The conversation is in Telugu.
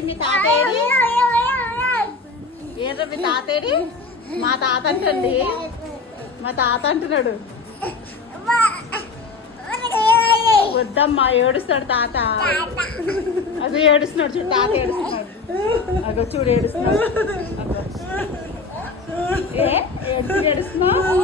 ఏడు మీ తాత ఏడి? ఏడ్రా మీ తాత ఏడి? మా తాత అంటండి, మా తాత అంటున్నాడు. వద్దమ్మా ఏడుస్తాడు తాత. అది ఏడుస్తున్నాడు చూడు, తాత ఏడుస్తున్నాడు. అగో చూడు ఏడుస్తున్నాడు. ఏడుస్తున్నావు.